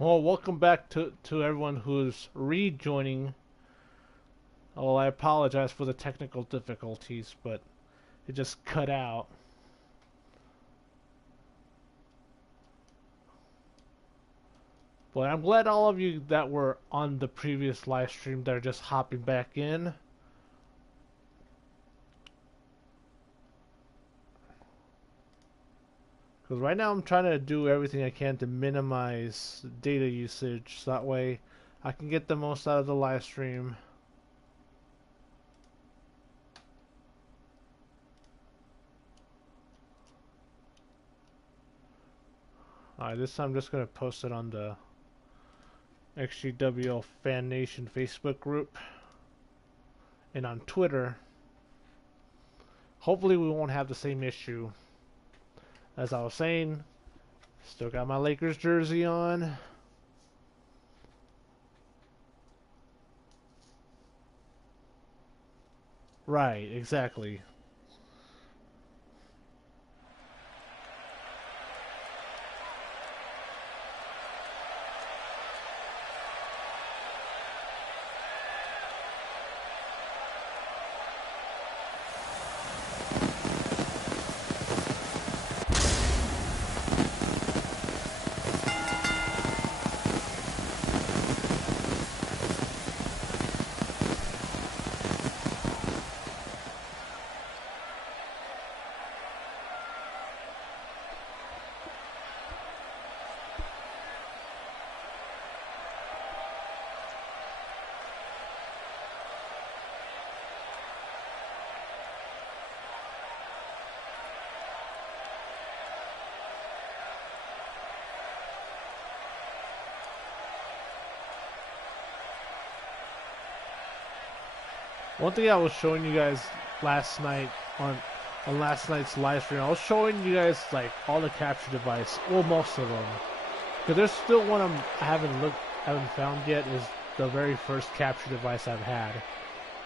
Well, welcome back to everyone who's rejoining. Oh, I apologize for the technical difficulties, but it just cut out. But I'm glad all of you that were on the previous live stream that are just hopping back in. Because right now I'm trying to do everything I can to minimize data usage, so that way I can get the most out of the live stream. Alright, this time I'm just going to post it on the XGWL Fan Nation Facebook group and on Twitter. Hopefully we won't have the same issue. As I was saying, still got my Lakers jersey on. Right, exactly. One thing I was showing you guys last night on last night's live stream, I was showing you guys like all the capture device, well, most of them, because there's still one I haven't found yet. Is the very first capture device I've had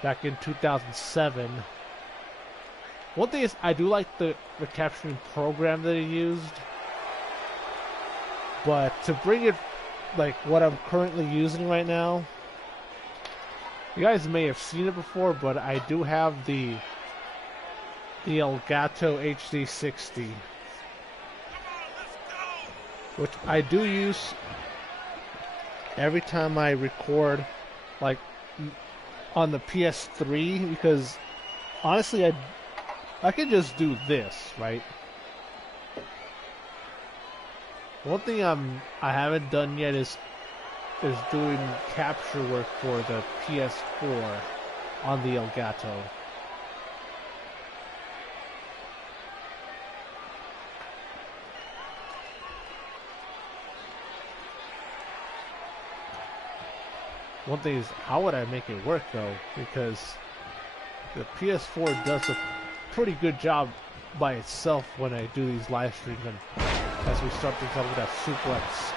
back in 2007. One thing is I do like the capturing program that he used, but to bring it like what I'm currently using right now. You guys may have seen it before, but I do have the Elgato HD60, which I do use every time I record, like on the PS3, because honestly, I could just do this, right? One thing I haven't done yet is doing capture work for the PS4 on the Elgato. One thing is, how would I make it work though? Because the PS4 does a pretty good job by itself when I do these live streams, and as we start things up with that suplex.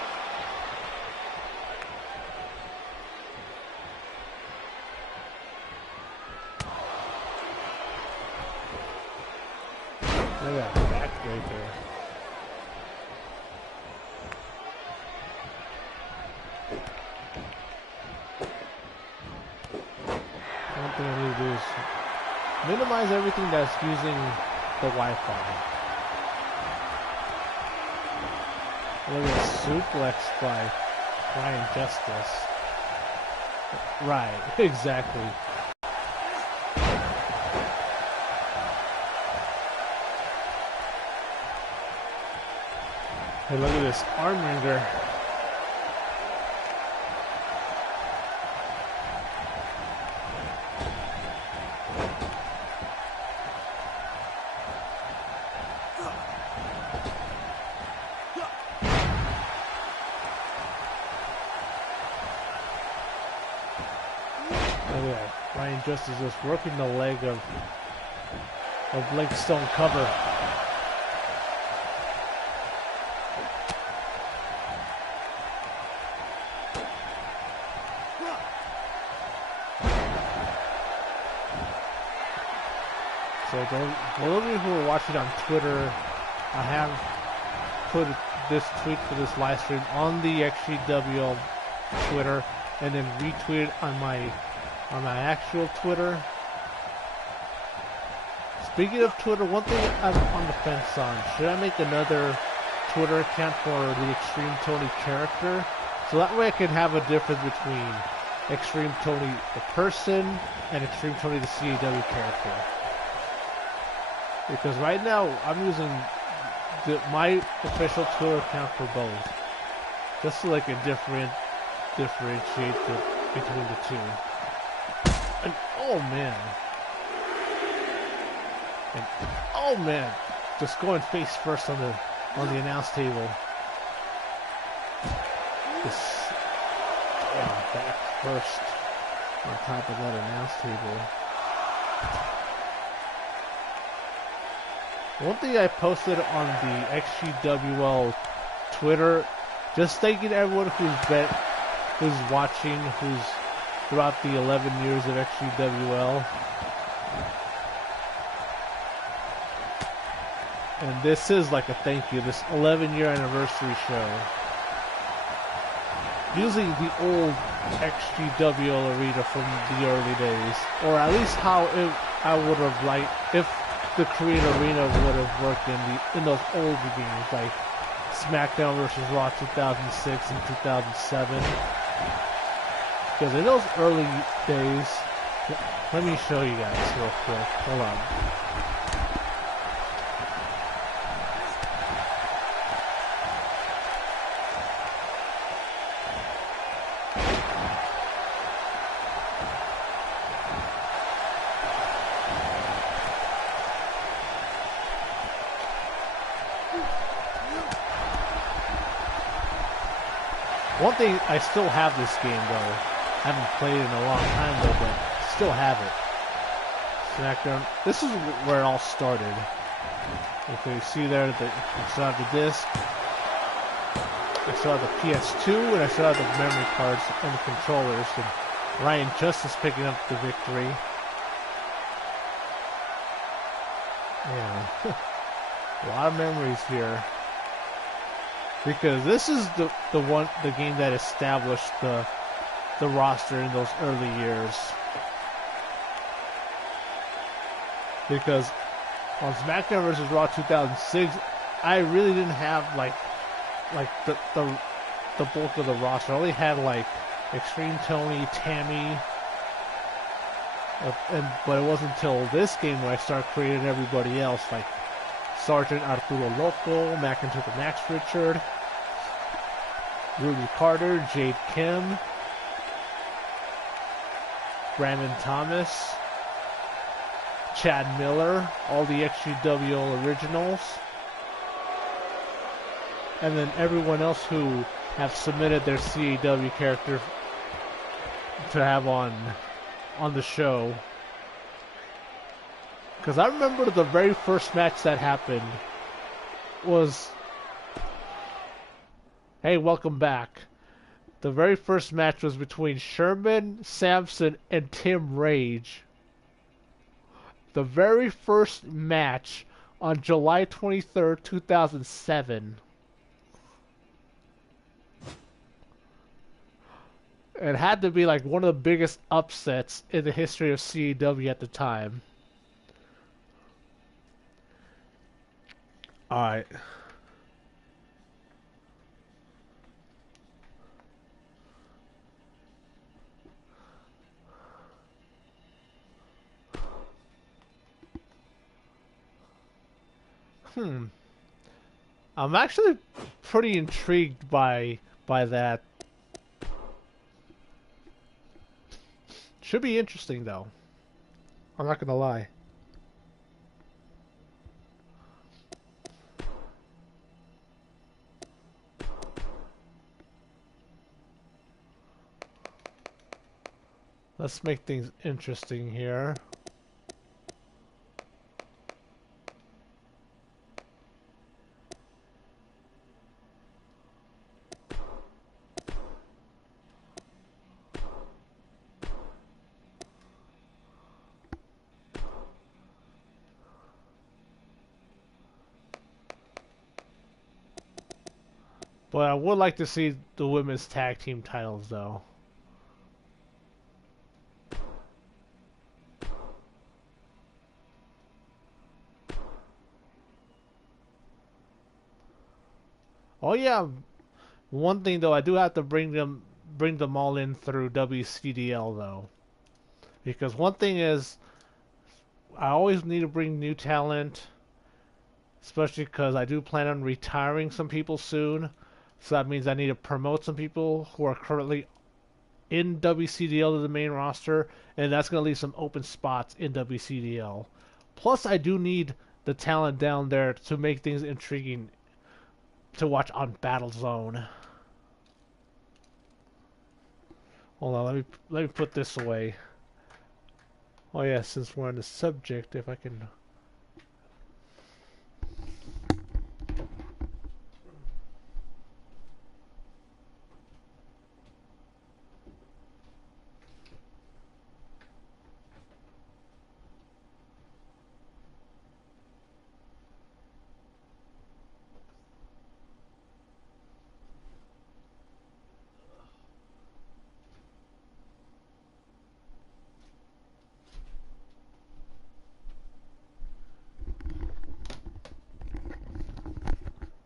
Look at that backbreaker. One thing I need to do is minimize everything that's using the Wi-Fi. Look at this suplex by Ryan Justice. Right, exactly. Hey, look at this arm wringer. Look at that. Ryan Justice just working the leg of leg stone cover. So those of you who are watching on Twitter, I have put this tweet for this live stream on the XGWL Twitter, and then retweet it on my actual Twitter. Speaking of Twitter, one thing I'm on the fence on: should I make another Twitter account for the XtremeTony character, so that way I can have a difference between XtremeTony the person and XtremeTony the CAW character? Because right now I'm using my official Twitter account for both, just to like differentiate between the two. And oh man, just going face first on the announce table. Just back first on top of that announce table. One thing I posted on the XGWL Twitter, just thanking everyone who's watching, who's throughout the 11 years of XGWL. And this is like a thank you, this 11-year anniversary show. Using the old XGWL arena from the early days, or at least how I would have liked if the Korean arena would have worked in those older games, like SmackDown vs. Raw 2006 and 2007. Because in those early days, let me show you guys real quick. Hold on. One thing, I still have this game though. I haven't played it in a long time though, but still have it. SmackDown. This is where it all started. Okay, you see there that I still have the disc. I still have the PS2, and I still have the memory cards and the controllers. And Ryan Justice picking up the victory. Yeah, a lot of memories here. Because this is the game that established the roster in those early years. Because on SmackDown vs. Raw 2006, I really didn't have like the bulk of the roster. I only had like XtremeTony, Tammy, but it wasn't until this game where I started creating everybody else, like Sergeant Arturo Loco, McIntyre the Max Richard, Ruby Carter, Jade Kim, Brandon Thomas, Chad Miller, all the XGWL originals, and then everyone else who have submitted their CAW character to have on the show. Because I remember the very first match that happened was... Hey, welcome back. The very first match was between Sherman, Sampson, and Tim Rage. The very first match on July 23rd, 2007. It had to be like one of the biggest upsets in the history of CAW at the time. Alright. I'm actually pretty intrigued by that. Should be interesting though. I'm not gonna lie. Let's make things interesting here. But I would like to see the women's tag team titles, though. Oh yeah, one thing though, I do have to bring them all in through WCDL though, because one thing is I always need to bring new talent, especially because I do plan on retiring some people soon. So that means I need to promote some people who are currently in WCDL to the main roster, and that's going to leave some open spots in WCDL. Plus, I do need the talent down there to make things intriguing to watch on Battlezone. Hold on, let me put this away. Oh yeah, since we're on the subject, if I can.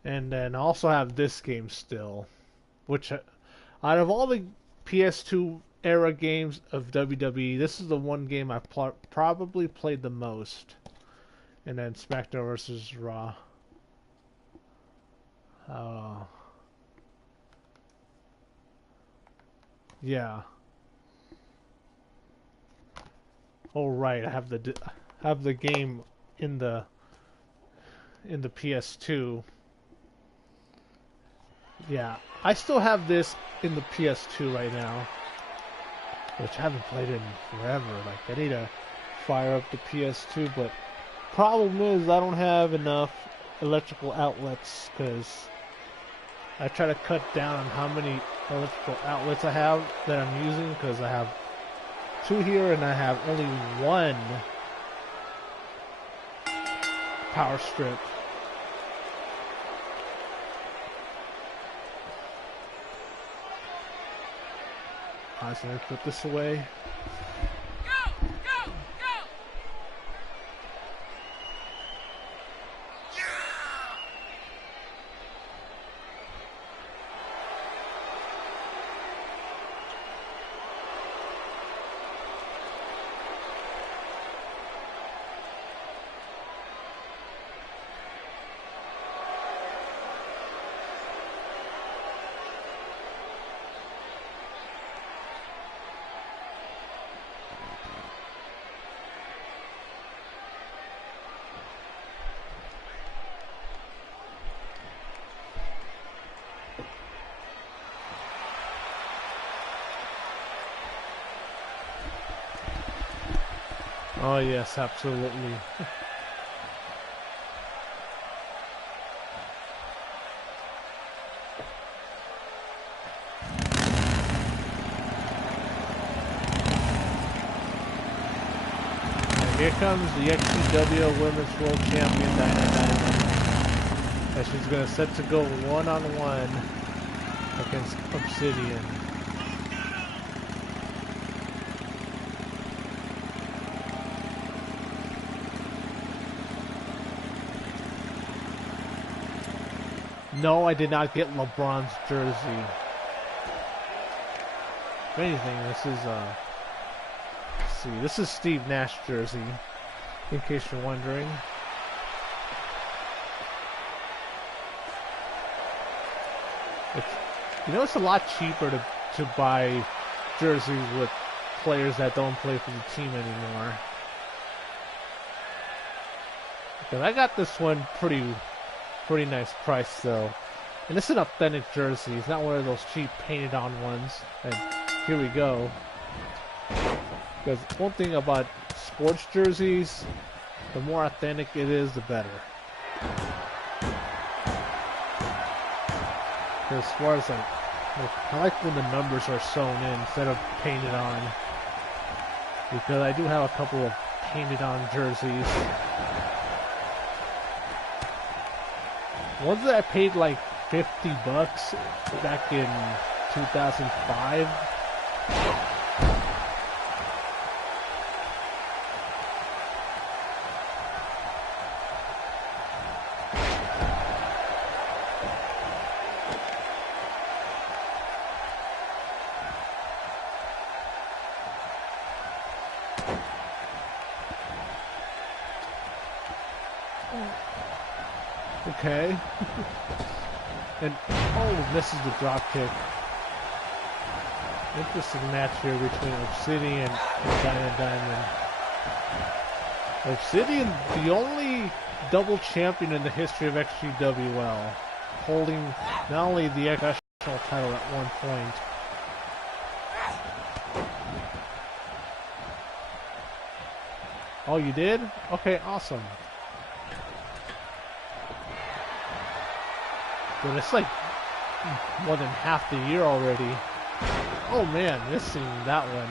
And then I also have this game still, which out of all the PS2 era games of WWE, this is the one game I probably played the most. And then SmackDown vs. Raw. Yeah. Oh right, I have the game in the PS2. Yeah, I still have this in the PS2 right now, which I haven't played in forever. Like, I need to fire up the PS2, but problem is I don't have enough electrical outlets, because I try to cut down on how many electrical outlets I have that I'm using, because I have 2 here and I have only 1 power strip. Alright, so let me put this away. Go! Go! Go! Oh yes, absolutely. And here comes the XGWL Women's World Champion Diamond. And she's gonna set to go one-on-one against Obsidian. No, I did not get LeBron's jersey. If anything, this is let's see, this is Steve Nash jersey, in case you're wondering. It's a lot cheaper to buy jerseys with players that don't play for the team anymore. Because I got this one pretty nice price though. And it's an authentic jersey. It's not one of those cheap painted on ones. And here we go. Because one thing about sports jerseys, the more authentic it is, the better. As far as I like when the numbers are sewn in instead of painted on. Because I do have a couple of painted on jerseys. Ones that I paid like $50 back in 2005. Okay. And oh, misses the drop kick. Interesting match here between Obsidian and Diamond. Obsidian, the only double champion in the history of XGWL, holding not only the national title at one point. Oh, you did? Okay, awesome. But it's like more than half the year already. Oh man, missing that one.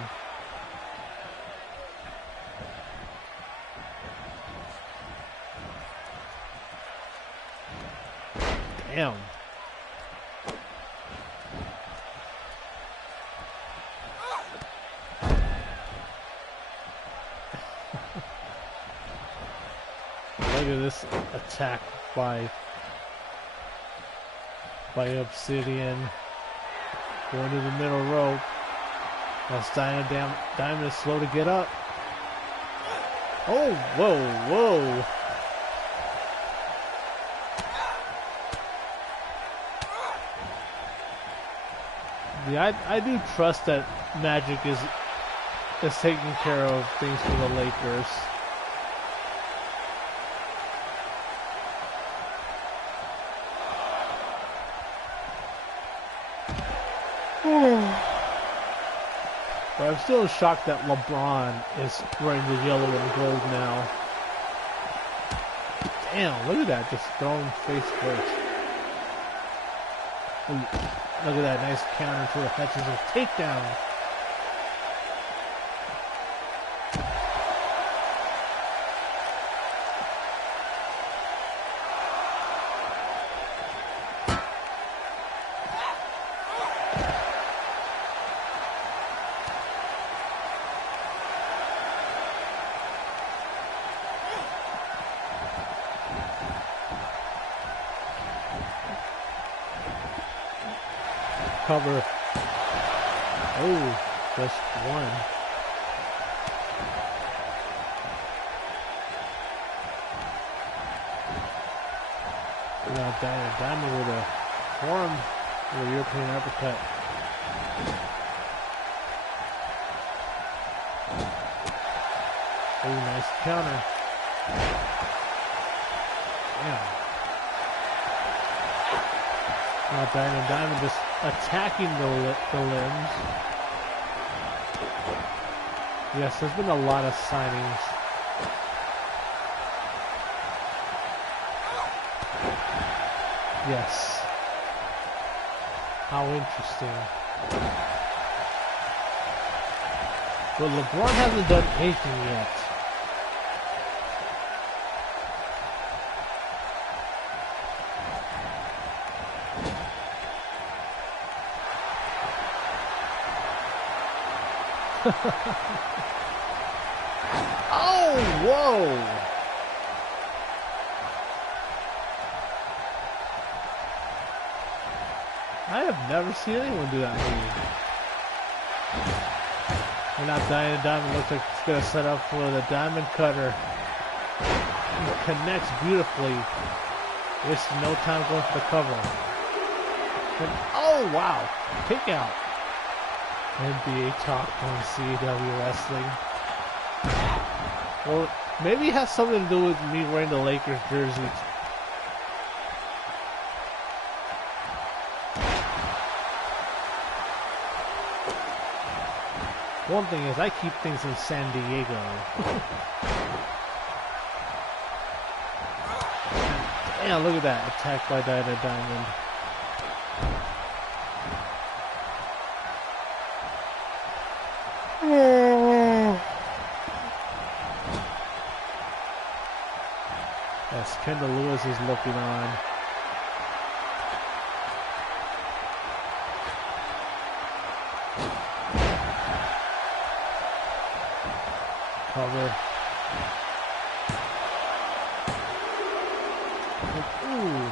Damn. Look at this attack by Obsidian. Going to the middle rope. That's Diamond is slow to get up. Oh, whoa, whoa. Yeah, I do trust that Magic is taking care of things for the Lakers. But I'm still shocked that LeBron is wearing the yellow and gold now. Damn, look at that, just throwing face first. Ooh, look at that, nice counter to the catches of takedown. Cover. Oh, just one. Now Diamond with a forearm with a European uppercut. Oh, nice counter. Damn. Now Diamond just attacking the limbs. Yes, there's been a lot of signings. Yes. How interesting. But LeBron hasn't done anything yet. Oh, whoa! I have never seen anyone do that move. And now Diamond looks like it's going to set up for the Diamond Cutter. He connects beautifully. Wasting no time going for the cover. And, oh, wow. Kick out. NBA talk on CAW Wrestling. Or maybe it has something to do with me wearing the Lakers jersey. One thing is, I keep things in San Diego. Damn, look at that. Attack by Diamond. Yes, Kendall Lewis is looking on. cover. Ooh.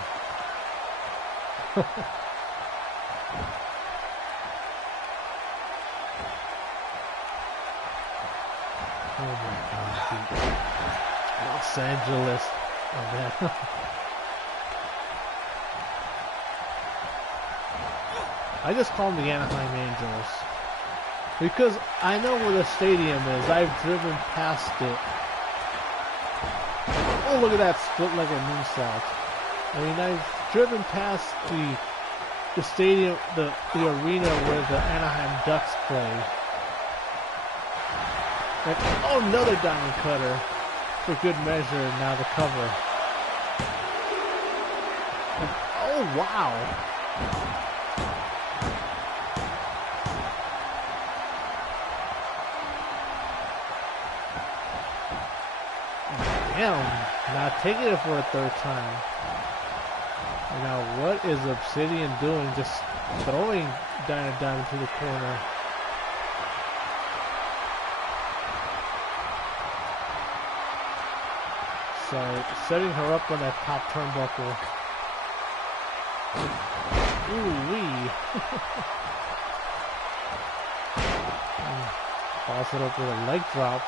Oh my God, dude. Los Angeles. Oh man. I just call them the Anaheim Angels. Because I know where the stadium is. I've driven past it. Oh, look at that split-legged moonsault. I mean, I've driven past the stadium, the arena where the Anaheim Ducks play. And, oh, another diamond cutter. For good measure, now the cover. And, oh, wow. Damn, not taking it for a third time. Now, what is Obsidian doing? Just throwing Diamond to the corner. So, setting her up on that top turnbuckle. Ooh-wee. Follows it up with a leg drop.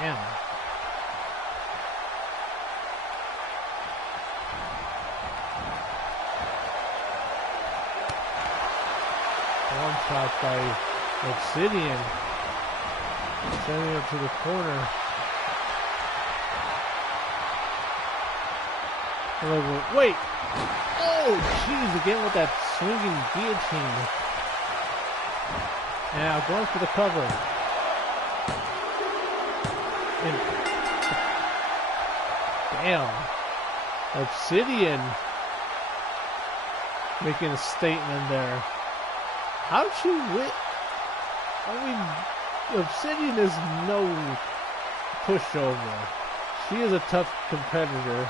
Damn. One shot by Obsidian. Sending it to the corner. Wait! Oh, jeez, again with that swinging guillotine. Now going for the cover. And damn. Obsidian making a statement there. How'd you win? I mean, Obsidian is no pushover. She is a tough competitor.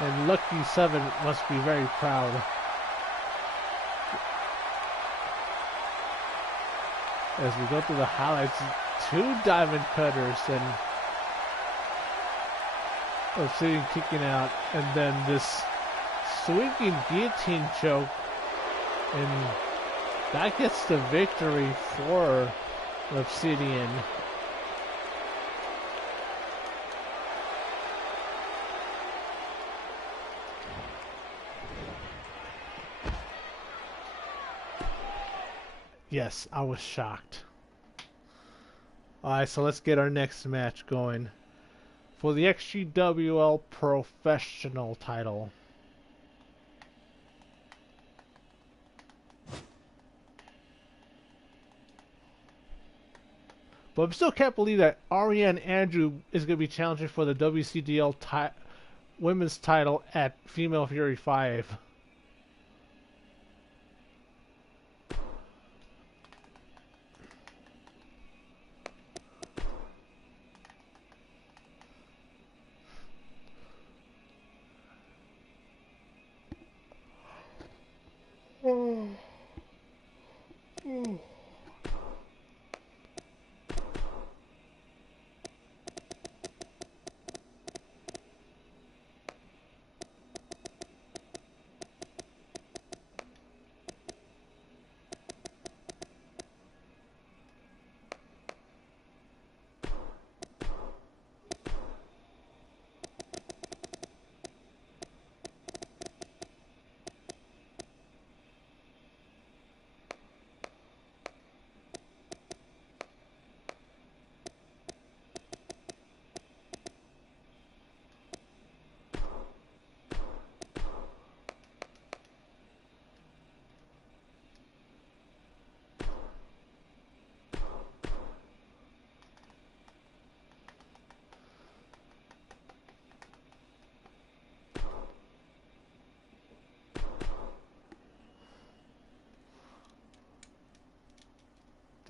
And Lucky 7 must be very proud. As we go through the highlights, 2 diamond cutters and Obsidian kicking out, and then this swinging guillotine choke, and that gets the victory for Obsidian. Yes, I was shocked. Alright, so let's get our next match going. For the XGWL Professional title. But I still can't believe that Ariane Andrew is going to be challenging for the WCDL women's title at Female Fury 5.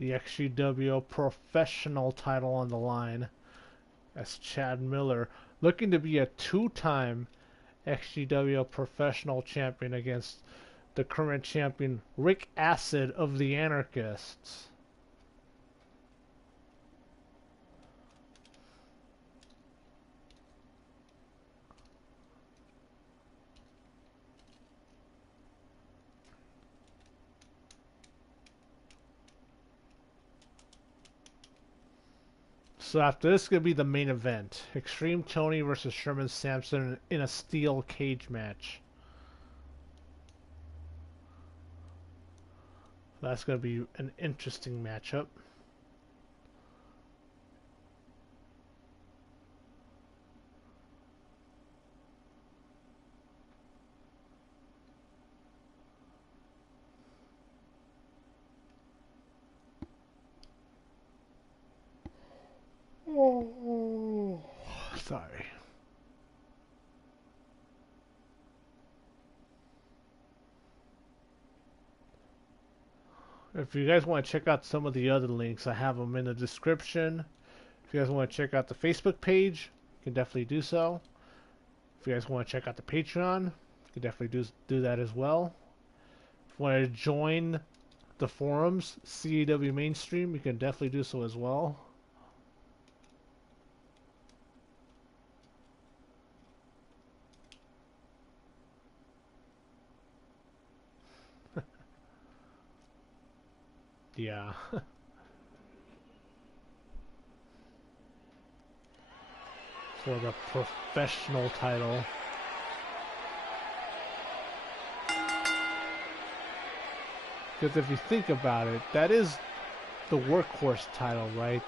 The XGWL Professional title on the line. That's Chad Miller, looking to be a 2-time XGWL Professional Champion against the current champion Rick Acid of the Anarchists. So after this is going to be the main event. Extreme Tony versus Sherman Sampson in a steel cage match. That's going to be an interesting matchup. Oh, sorry. If you guys want to check out some of the other links, I have them in the description. If you guys want to check out the Facebook page, you can definitely do so. If you guys want to check out the Patreon, you can definitely do that as well. If you want to join the forums, CAW Mainstream, you can definitely do so as well. Yeah. For the professional title. Because if you think about it, that is the workhorse title, right?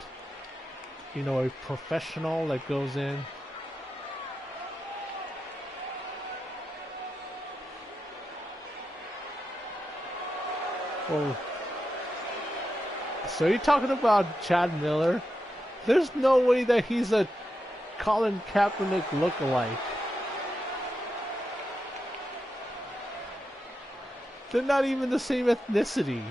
You know, a professional that goes in. Oh. So you're talking about Chad Miller? There's no way that he's a Colin Kaepernick lookalike. They're not even the same ethnicity.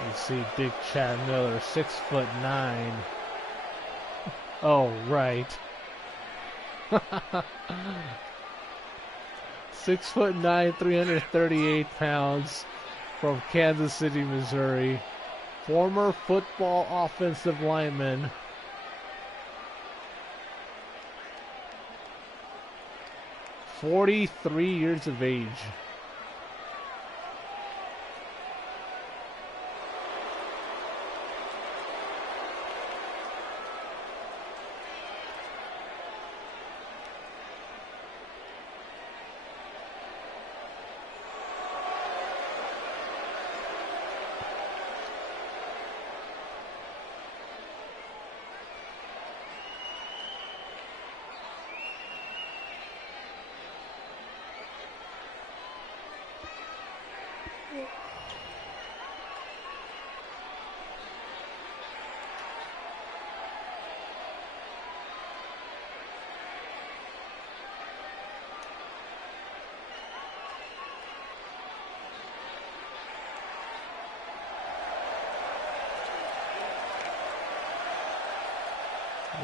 You see big Chad Miller, 6'9". Oh, right. 6'9", 338 pounds, from Kansas City, Missouri. Former football offensive lineman. "43 years of age.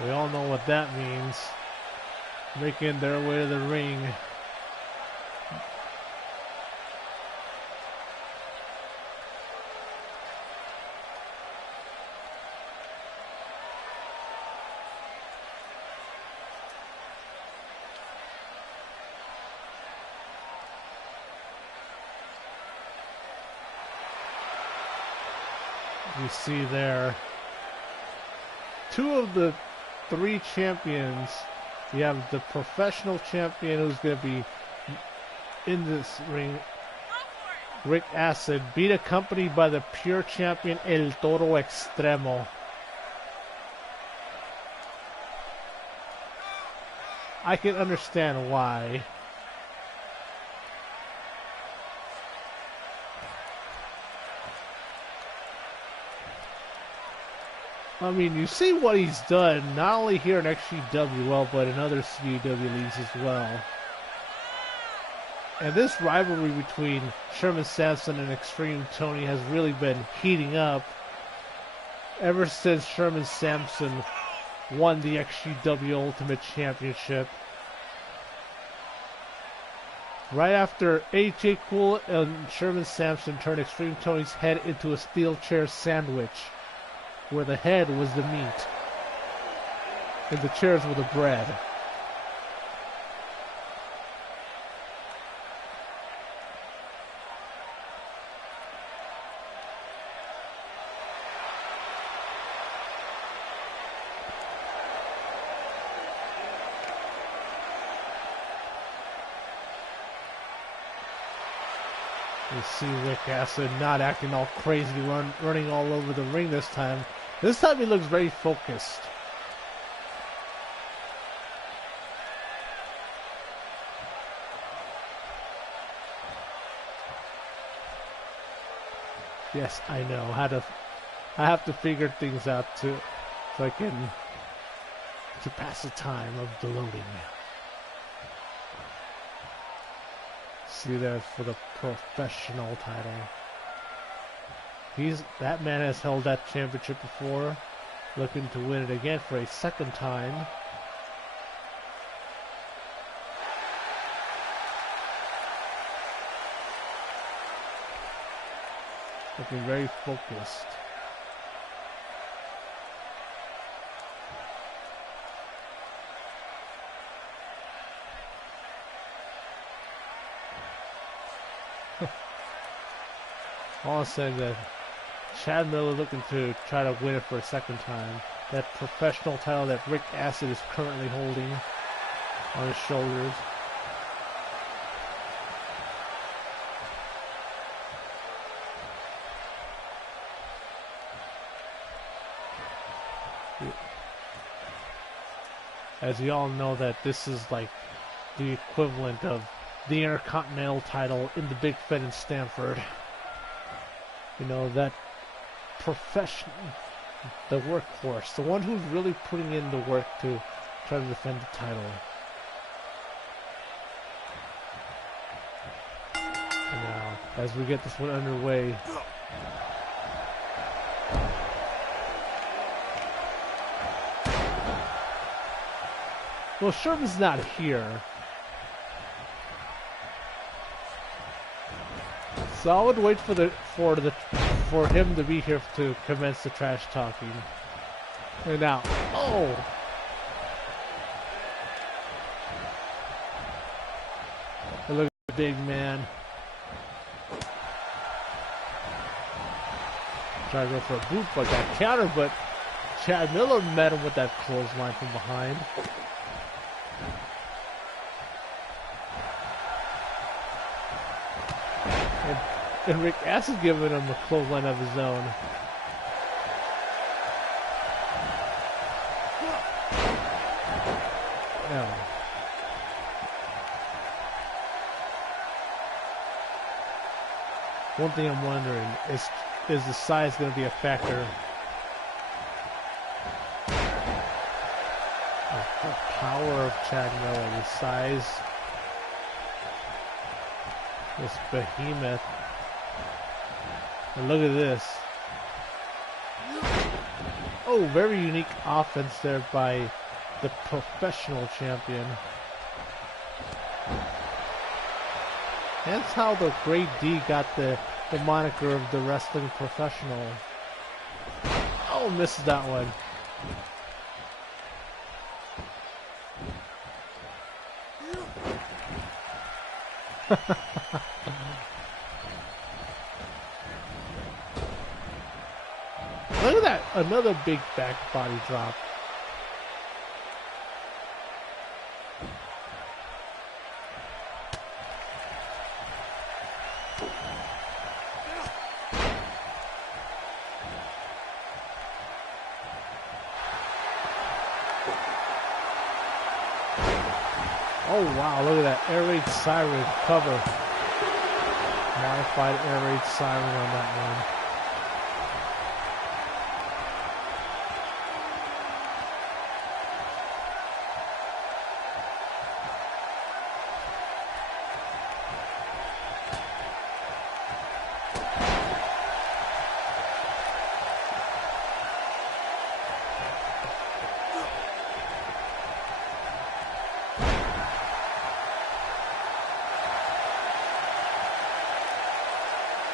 We all know what that means. Making their way to the ring. You see there, two of the three champions. You have the professional champion who's going to be in this ring, Rick Acid, being accompanied by the pure champion El Toro Extremo. I can understand why. I mean, you see what he's done, not only here in XGWL, but in other CAW leagues as well. And this rivalry between Sherman Sampson and Extreme Tony has really been heating up ever since Sherman Sampson won the XGWL Ultimate Championship. Right after AJ Cool and Sherman Sampson turned Extreme Tony's head into a steel chair sandwich, where the head was the meat and the chairs were the bread. You see Rick Acid not acting all crazy, running all over the ring this time. This time he looks very focused. Yes, I know how to. I have to figure things out so I can to pass the time of the loading. See there for the professional title. That man has held that championship before, looking to win it again for a second time. Looking very focused. All saying that Chad Miller looking to try to win it for a second time. That professional title that Rick Acid is currently holding on his shoulders. As you all know, that this is like the equivalent of the Intercontinental title in the Big Fed in Stamford. You know, that professional, the workhorse, the one who's really putting in the work to try to defend the title. And now, as we get this one underway, well, Sherman's not here, so I would wait for him to be here to commence the trash talking. And now, oh! And look at the big man. Try to go for a boot, but got countered, but Chad Miller met him with that clothesline from behind. And Rick Acid giving him a clothesline of his own. Yeah. One thing I'm wondering is the size going to be a factor? The power of Chad Miller, the size, this behemoth. And look at this. Oh, very unique offense there by the professional champion. That's how the Great D got the moniker of the wrestling professional. Oh, misses that one. Look at that, another big back body drop. Oh wow, look at that air raid siren cover. Modified air raid siren on that one.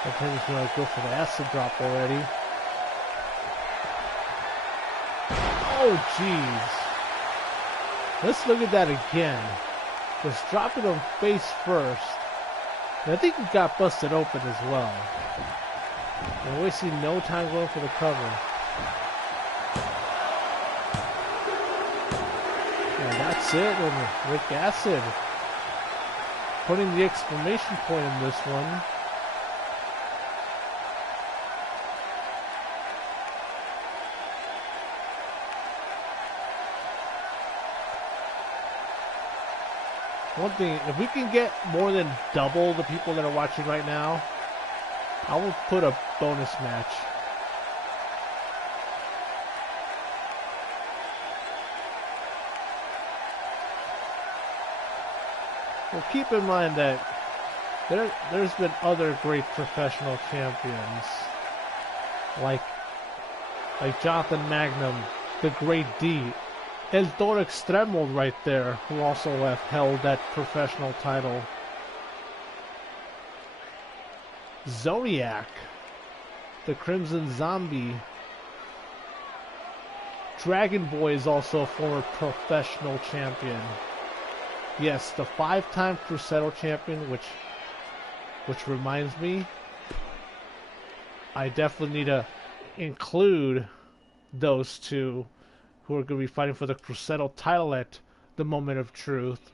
I think he's going to go for the acid drop already. Oh, jeez. Let's look at that again. Just dropping him face first. And I think he got busted open as well. And wasting no time going for the cover. And that's it. And Rick Acid putting the exclamation point in this one. One thing, if we can get more than double the people that are watching right now, I will put a bonus match. Well, keep in mind that there's been other great professional champions, like Jonathan Magnum, the Great D, El Toro Extremo right there, who also have held that professional title. Zodiac, the Crimson Zombie. Dragon Boy is also a former professional champion. Yes, the 5-time Cruzeiro champion, which reminds me, I definitely need to include those two who are going to be fighting for the Cruzeiro title at the Moment of Truth.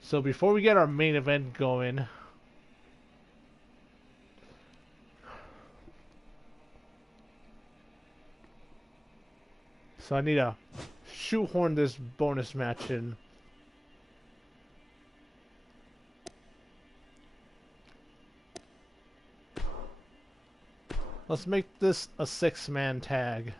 So before we get our main event going, so I need to shoehorn this bonus match in. Let's make this a 6-man tag.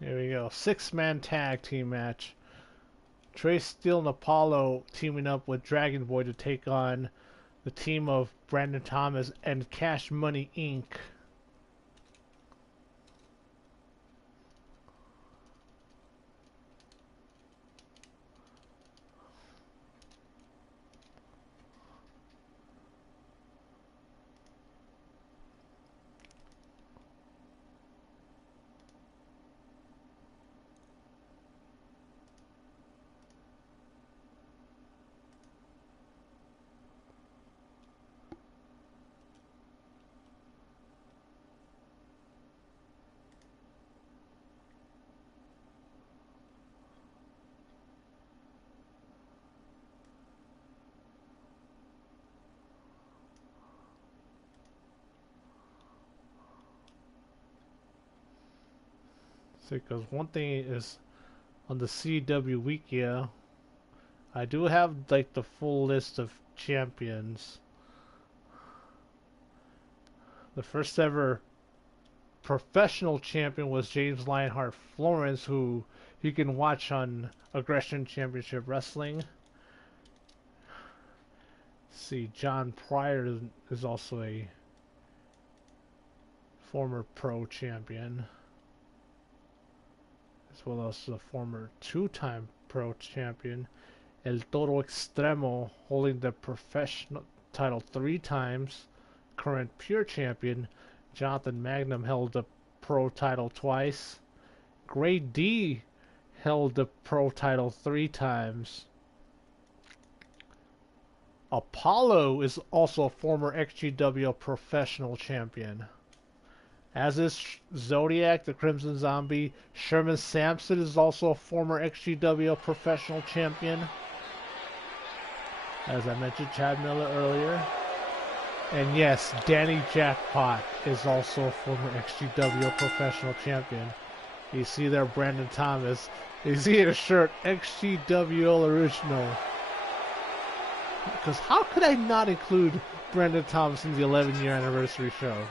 There we go. 6-man tag team match. Trey Steele and Apollo teaming up with Dragon Boy to take on the team of Brandon Thomas and Cash Money Inc. Because one thing is on the CW Wiki, I do have like the full list of champions. The first ever professional champion was James Lionheart Florence, who you can watch on Aggression Championship Wrestling. See, John Pryor is also a former pro champion, as well as a former 2-time pro champion. El Toro Extremo holding the professional title 3 times. Current pure champion. Jonathan Magnum held the pro title twice. Great D held the pro title 3 times. Apollo is also a former XGWL professional champion. As is Zodiac, the Crimson Zombie. Sherman Sampson is also a former XGWL professional champion. As I mentioned, Chad Miller earlier. And yes, Danny Jackpot is also a former XGWL professional champion. You see there Brandon Thomas. You see his shirt, XGWL original. Because how could I not include Brandon Thomas in the 11-year anniversary show?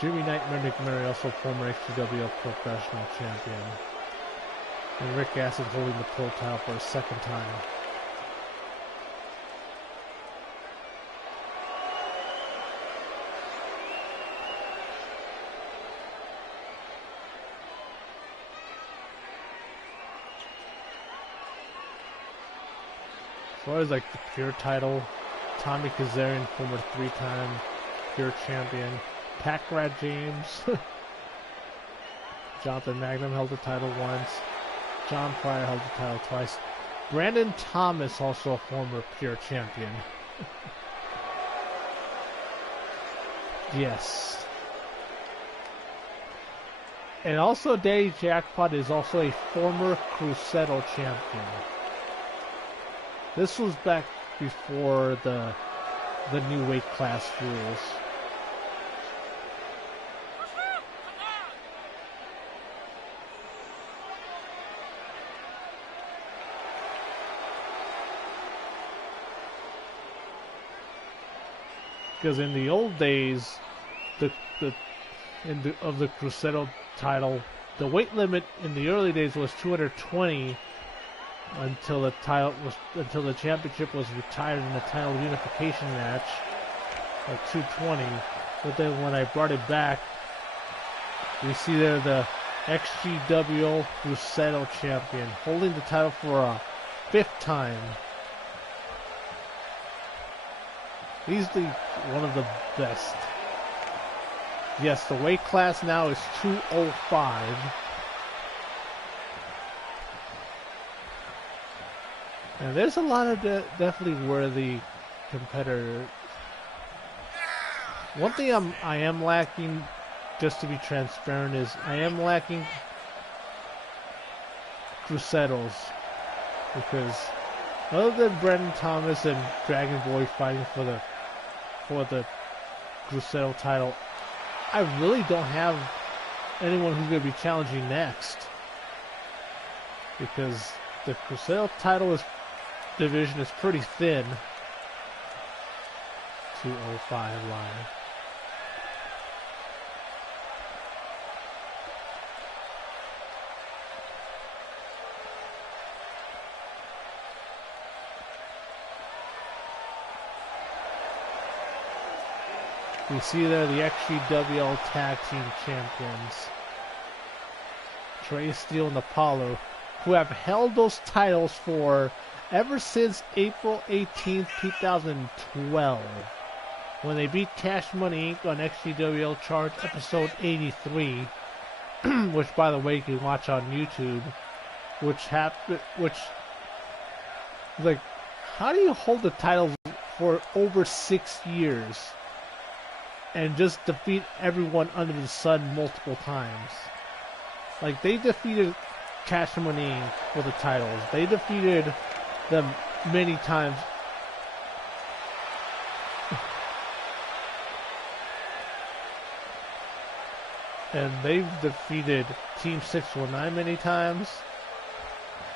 Jimmy Nightmare McMurray, also former XGWL professional champion. And Rick Acid holding the pro title for a second time. As far as like the pure title, Tommy Kazarian, former 3-time pure champion. Pac-Rat James. Jonathan Magnum held the title once. John Pryor held the title twice. Brandon Thomas, also a former pure champion. Yes. And also Danny Jackpot is also a former Cruzeiro champion. This was back before the new weight class rules. Because in the old days, of the Cruzeiro title, the weight limit in the early days was 220 until the championship was retired in the title unification match at 220. But then when I brought it back, we see there the XGWL Cruzeiro champion holding the title for a 5th time. Easily one of the best. Yes, the weight class now is 205. And there's a lot of definitely worthy competitors. One thing I am lacking, just to be transparent, is I am lacking Cruzeiros. Because other than Brandon Thomas and Dragon Boy fighting for the Cruzeiro title, I really don't have anyone who's going to be challenging next. Because the Cruzeiro title division is pretty thin. 205 line. We see there the XGWL Tag Team Champions, Trey Steele and Apollo, who have held those titles for ever since April 18th, 2012, when they beat Cash Money Inc. on XGWL Charge episode 83, which by the way you can watch on YouTube, like, how do you hold the title for over 6 years and just defeat everyone under the sun multiple times? Like, they defeated Cash Money Inc. for the titles. They defeated them many times. And they've defeated Team 619 many times.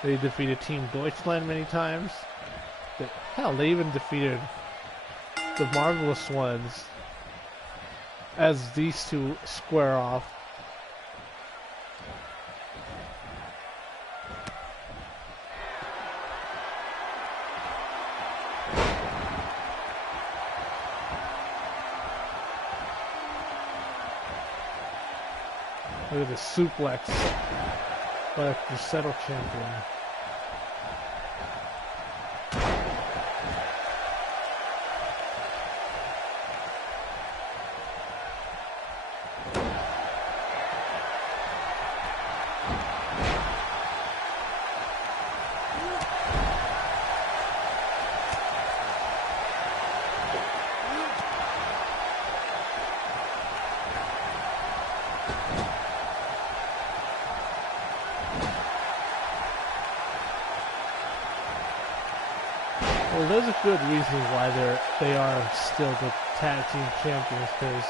They defeated Team Deutschland many times. Hell, they even defeated the Marvelous Ones as these two square off. Look at the suplex by the Cruzeiro champion. Well, there's a good reason why they are still the tag team champions. Because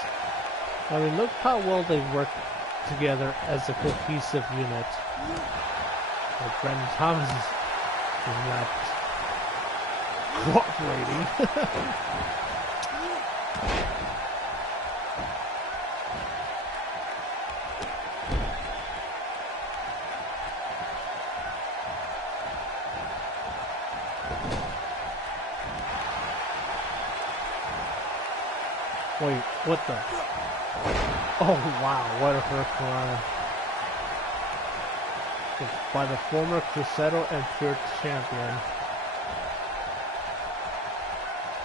I mean, look how well they work together as a cohesive unit. Like Brendan Thomas is not cooperating. Wait, what the? Oh wow, what a hurricane. By the former Cruzeiro and Pure champion.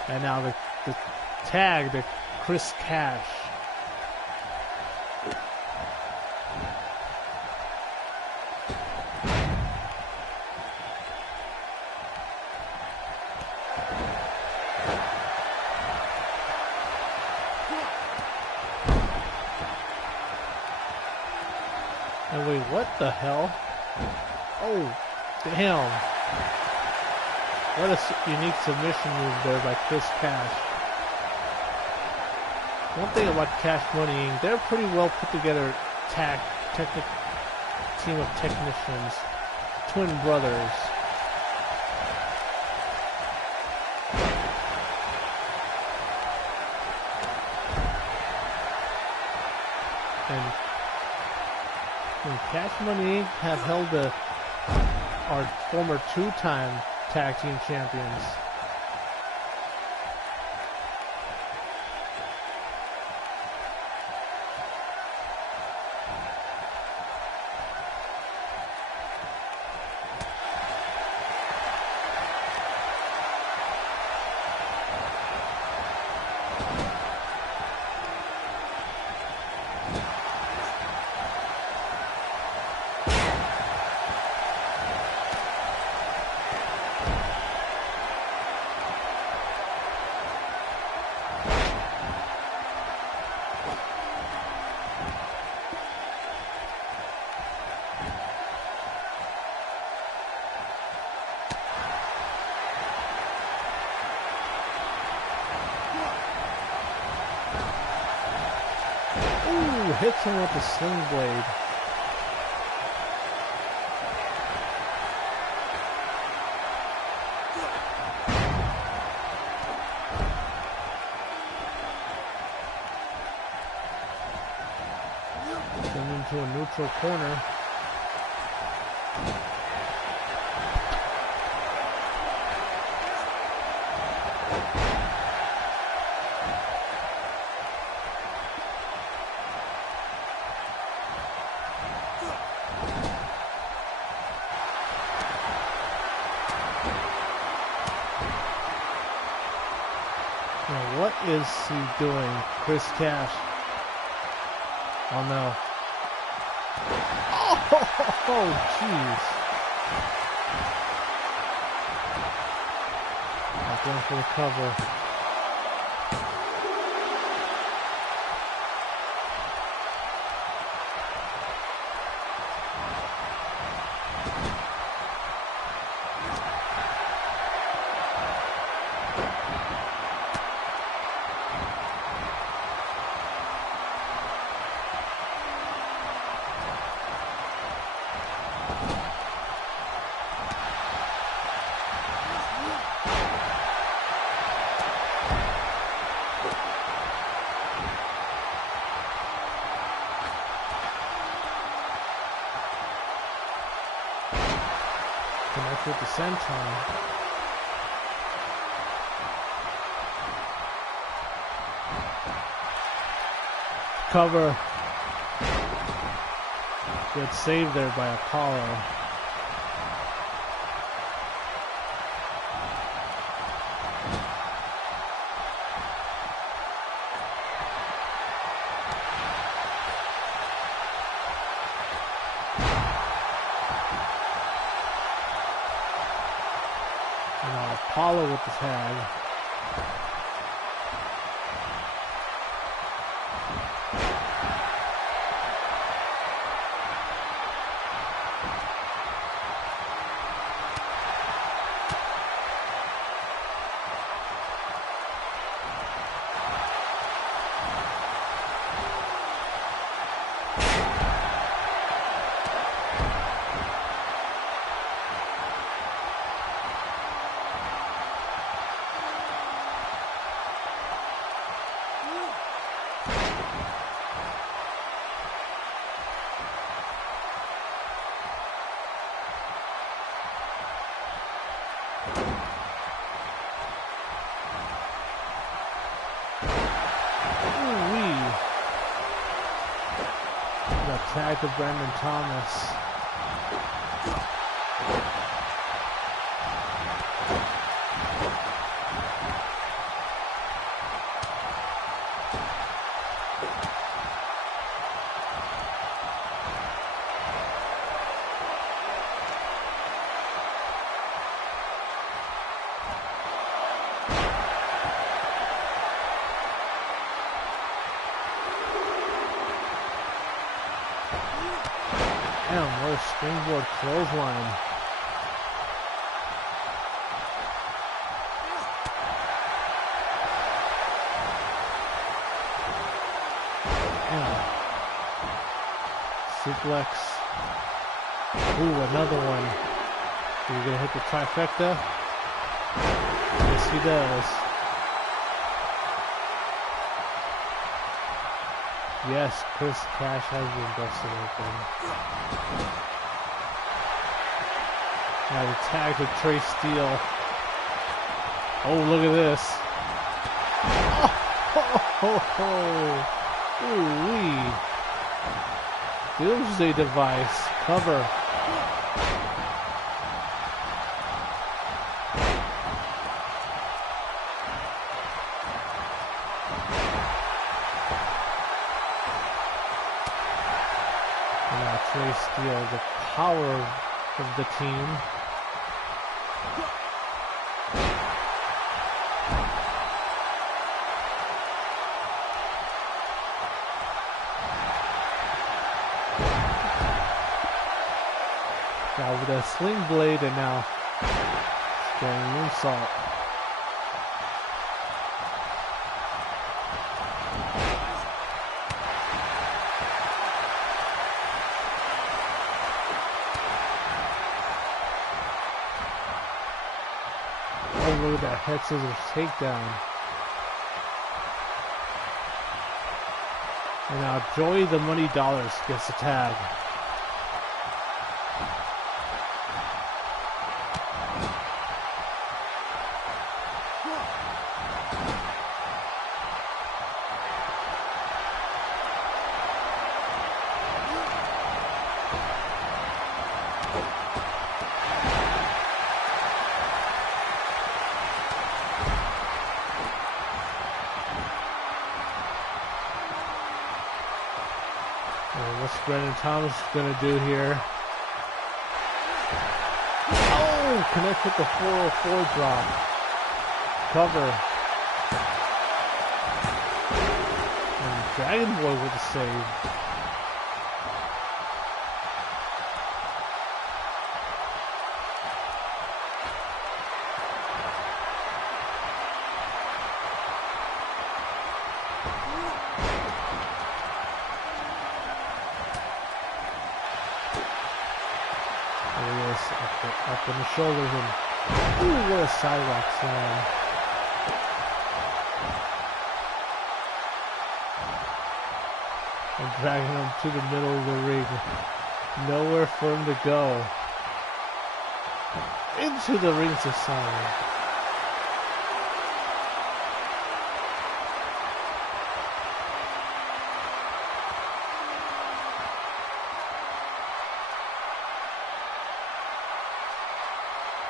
And now the tag, the Chris Cash. And wait, what the hell? Oh, damn. What a unique submission move there by Chris Cash. One thing about Cash Money Inc., they're pretty well put together team of technicians. Twin brothers. And Cash Money Inc. have held our former two-time tag team champions. Hits him with the sling blade. Send him to a neutral corner. What is he doing? Chris Cash. Oh no. Oh, jeez. Going for the cover. Connect with the senton. Cover. Good save there by Apollo. Apollo with the tag. tag to Brandon Thomas. Damn, what a springboard clothesline. Damn. Suplex. Ooh, another one. Is he gonna hit the trifecta? Yes, he does. Yes, Chris Cash has been busted open. Now the tag with Trey Steele. Oh, look at this. Oh, ooh-wee. Doomsday device. Cover. Trey Steele, the power of the team. Now with a sling blade and now going moonsault. Look at that head scissors takedown. And now Joey the Money Dollars gets the tag. What's Brandon Thomas gonna do here? Oh, connect with the 404 drop. Cover. And Dragon Boy with the save. Up in the shoulders and ooh, what a sidewalk slam. And dragging him to the middle of the ring. Nowhere for him to go. Into the rings of silence.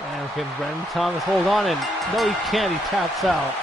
And can Brandon Thomas hold on? And no, he can't. He taps out.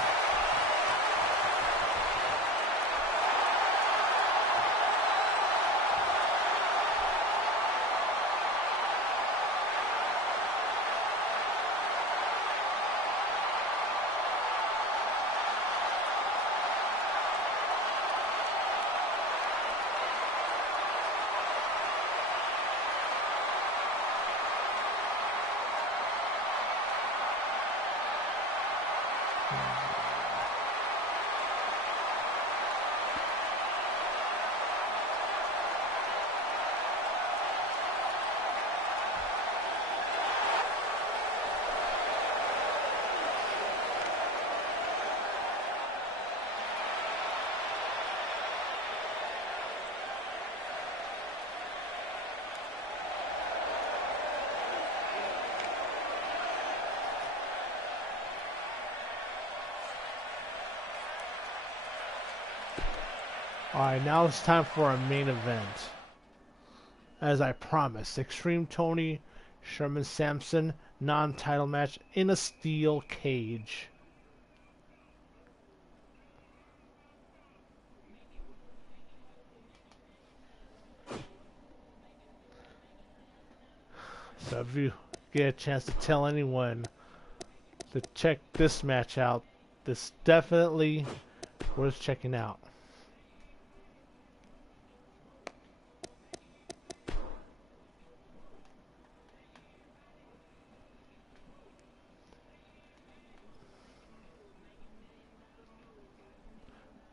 Alright, now it's time for our main event. as I promised, Extreme Tony, Sherman Sampson, non-title match in a steel cage. So if you get a chance to tell anyone to check this match out, this definitely worth checking out.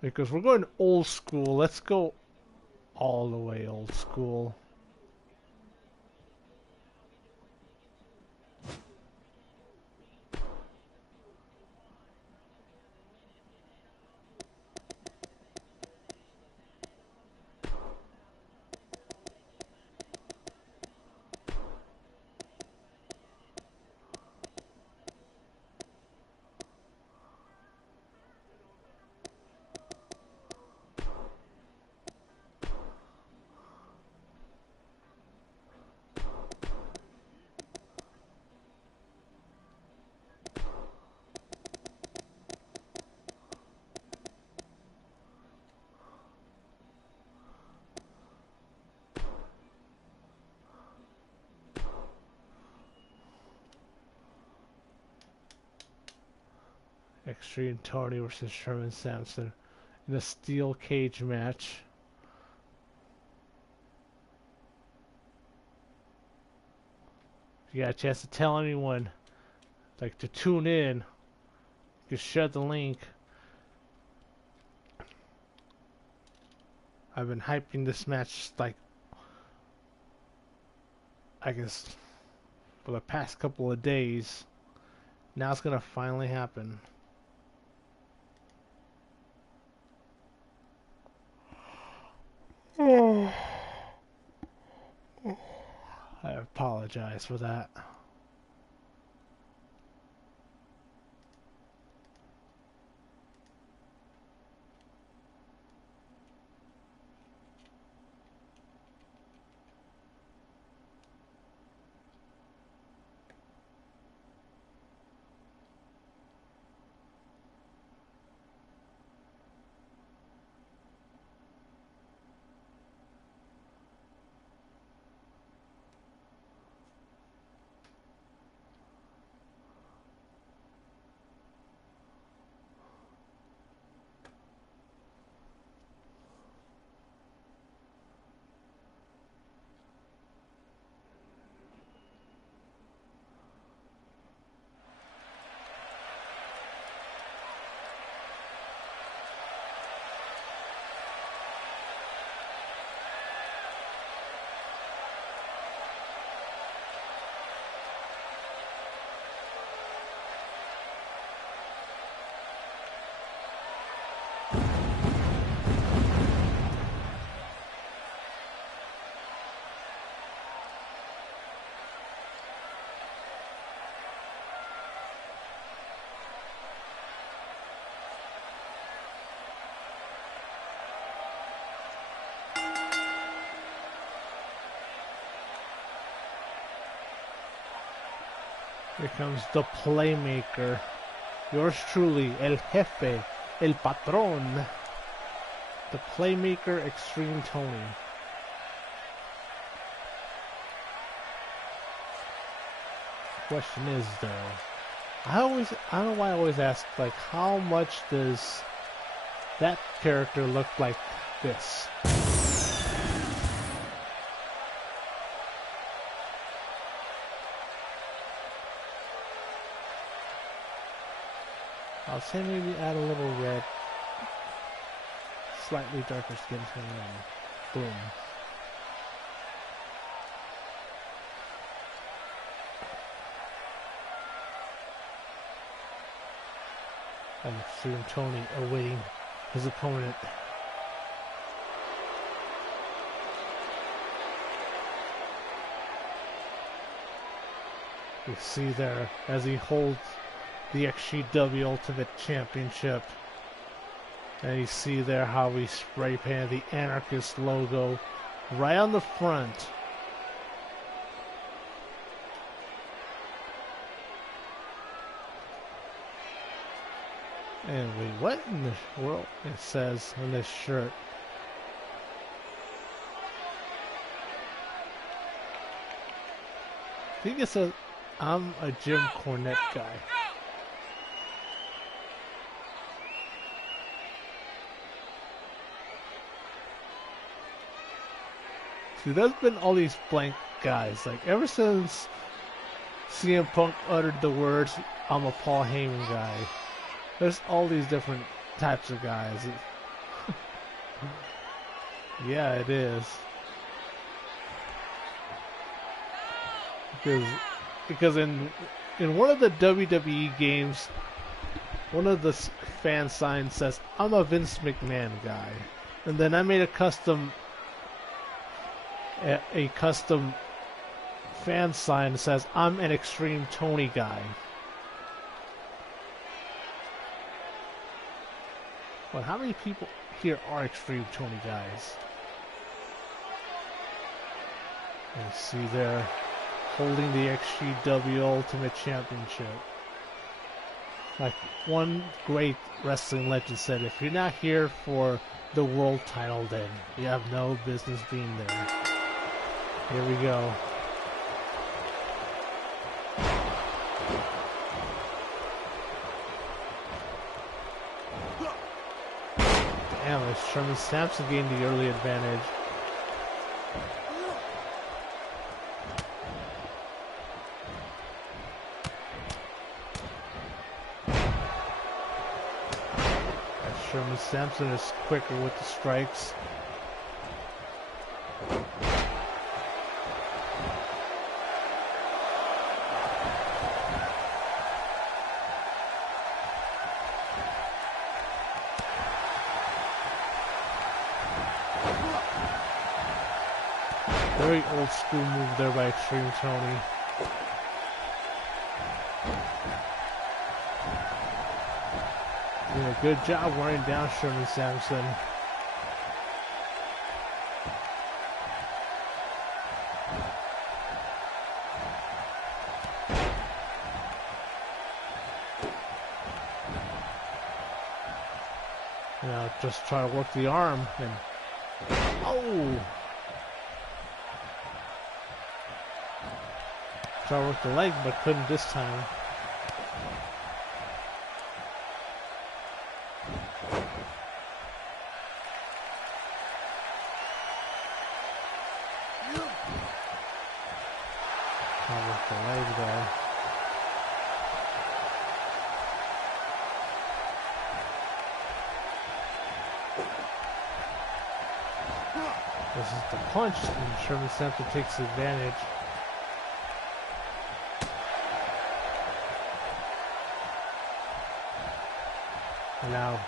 Because we're going old school, let's go all the way old school. Extreme Tony versus Sherman Sampson in a steel cage match. If you got a chance to tell anyone, like, to tune in, just share the link. I've been hyping this match, like, I guess, for the past couple of days. Now it's gonna finally happen. I apologize for that. Here comes the playmaker. Yours truly, el jefe, el patrón. The playmaker, Extreme Tony. Question is though, I don't know why I always ask, like, how much does that character look like this? I'll say maybe add a little red, slightly darker skin tone, and boom. And Extreme Tony awaiting his opponent. You see there as he holds the XGWL Ultimate Championship. And you see there how we spray painted the Anarchist logo right on the front And wait, what in the world? It says on this shirt. I think it says, I'm a Jim Cornette guy. See, there's been all these blank guys. Like, ever since CM Punk uttered the words, I'm a Paul Heyman guy, there's all these different types of guys. Yeah, it is. Because in one of the WWE games, one of the fan signs says, I'm a Vince McMahon guy. And then I made a custom fan sign that says, I'm an XtremeTony guy. Well, how many people here are XtremeTony guys? You see there, holding the XGWL Ultimate Championship. Like one great wrestling legend said, if you're not here for the world title, then you have no business being there. Here we go. Damn, it's Sherman Sampson gained the early advantage. Sherman Sampson is quicker with the strikes. Very old school move there by XtremeTony. Doing a good job wearing down Sherman Sampson. Now just try to work the arm and oh! Try to work the leg, but couldn't this time. The leg there. This is the punch, and Sherman Sampson takes advantage. And now,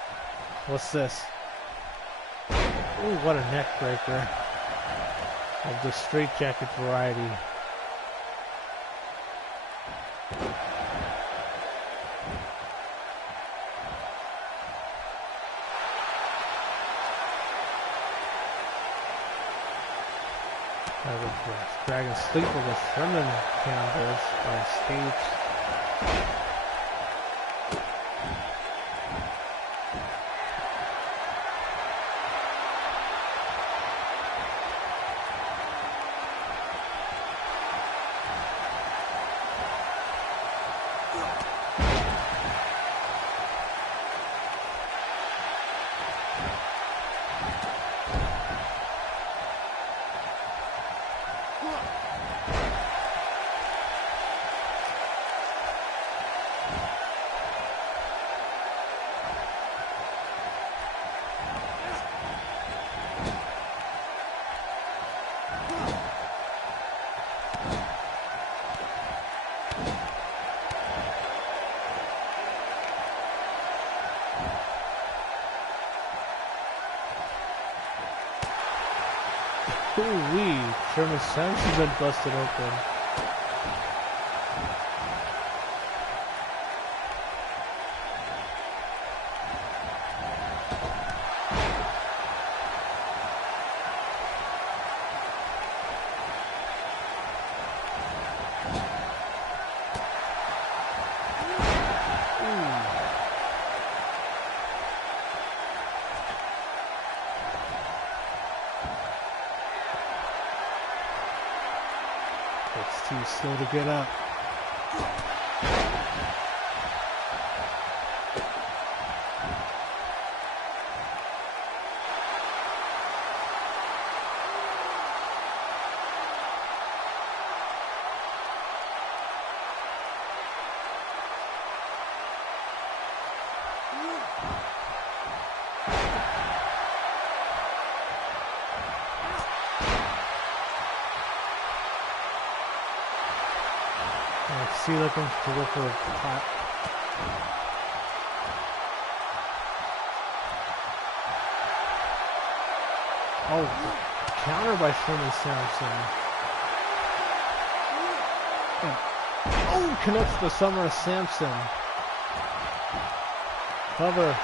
what's this? Ooh, what a neck breaker of the straitjacket variety. Dragon Sleeper with Sherman candles on stage. Ooh-wee, Sherman Sampson's been busted open. It's too slow to get up. See, looking to go for a pot. Oh, counter by Sherman Sampson. And, oh, connects the Summer Sampson. Cover.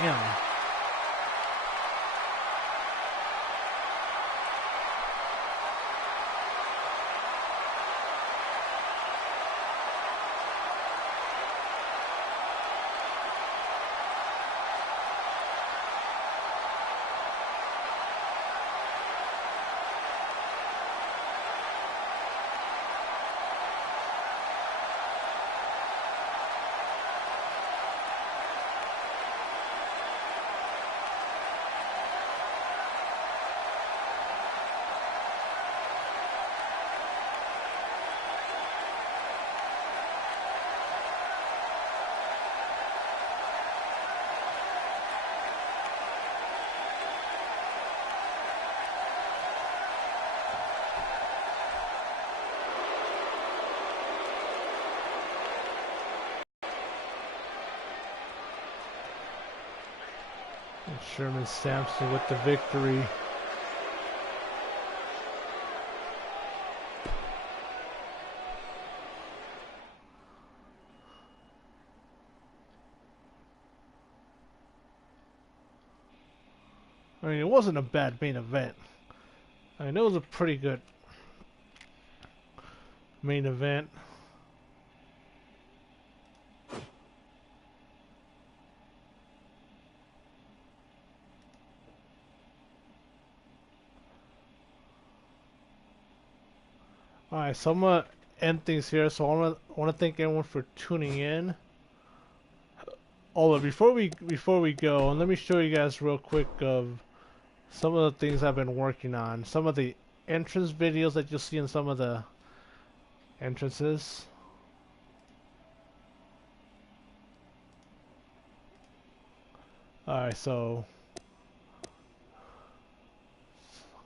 Damn. And Sherman Sampson with the victory. I mean, it wasn't a bad main event. I mean, it was a pretty good main event. Alright, so I'm gonna end things here. So I wanna thank everyone for tuning in. Oh, but before we go, and let me show you guys real quick of some of the things I've been working on. Some of the entrance videos that you'll see in some of the entrances. Alright, so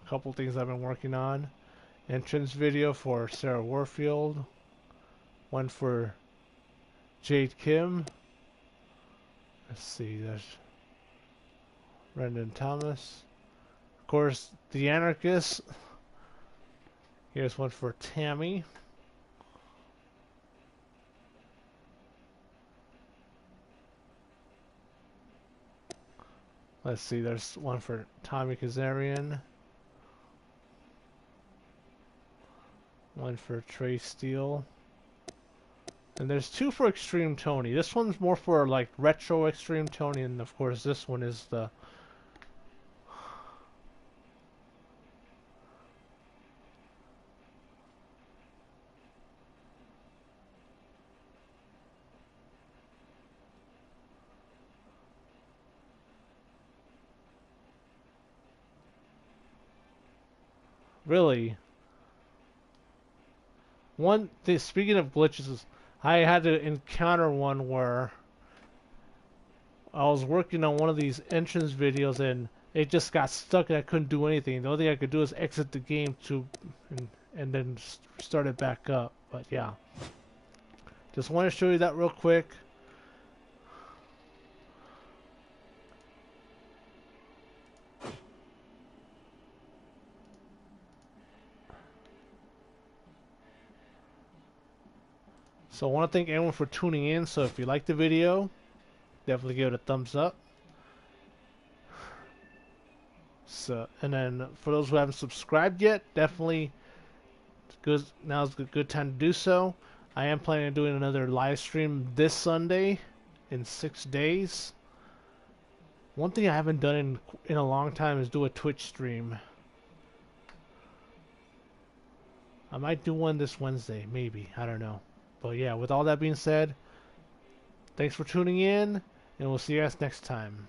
a couple things I've been working on. Entrance video for Sarah Warfield. One for Jade Kim. Let's see, there's Brendan Thomas. Of course, The Anarchist. Here's one for Tammy. Let's see, there's one for Tommy Kazarian. One for Trey Steele. And there's two for XtremeTony. This one's more for like retro XtremeTony, and of course this one is the really one thing. Speaking of glitches, I had to encounter one where I was working on one of these entrance videos and it just got stuck and I couldn't do anything. The only thing I could do is exit the game and then start it back up. But yeah, just want to show you that real quick. So I want to thank everyone for tuning in. So if you like the video, definitely give it a thumbs up. So, and then for those who haven't subscribed yet, definitely now's a good time to do so. I am planning on doing another live stream this Sunday in 6 days. One thing I haven't done in a long time is do a Twitch stream. I might do one this Wednesday, maybe. I don't know. But yeah, with all that being said, thanks for tuning in, and we'll see you guys next time.